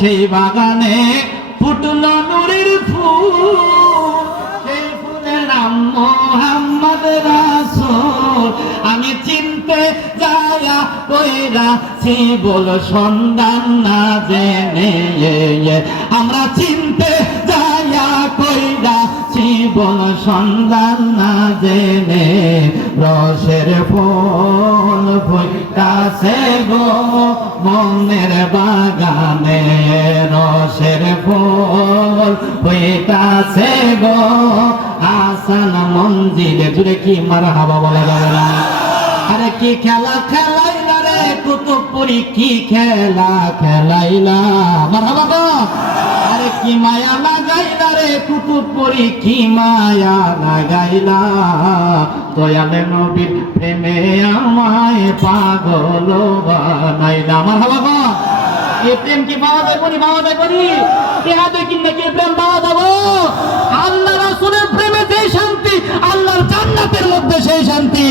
সেই বাগানে ফুটলো নূরের ফুল, সেই ফুলের নাম মুহাম্মদ রাসূল। আমি চিনতে যায়া কইরাছি বল সন্ধান না জেনে, আমরা চিনতে যায়া কইরাছি বল সন্ধান না জেনে। রসের ফুল ফুটাছে গো মনের বাগানে, রসের ফুল ফুটাছে গো হাসান মঞ্জিলে। জুড়ে কি মারহাবা বলা যাবে না? আরে কি খেলা খেলাইলা রে কুতুবপুরি, কি খেলা খেলাইলা, মারহাবা গো। আরে কি মায়া লাগাইলা রে কুতুবপুরি, কি মায়া লাগাইলা। দয়ালে নবীর প্রেমে আমায় পাগল বানাইলা, মারহাবা গো। এই প্রেম কি পাওয়া যায় বলি, পাওয়া যায় বলি? ইহাতে কিংবা কি প্রেম পাওয়া যাবো? আল্লাহ রাসূলের প্রেমে যে শান্তি, আল্লাহর জান্নাতের মধ্যে সেই শান্তি।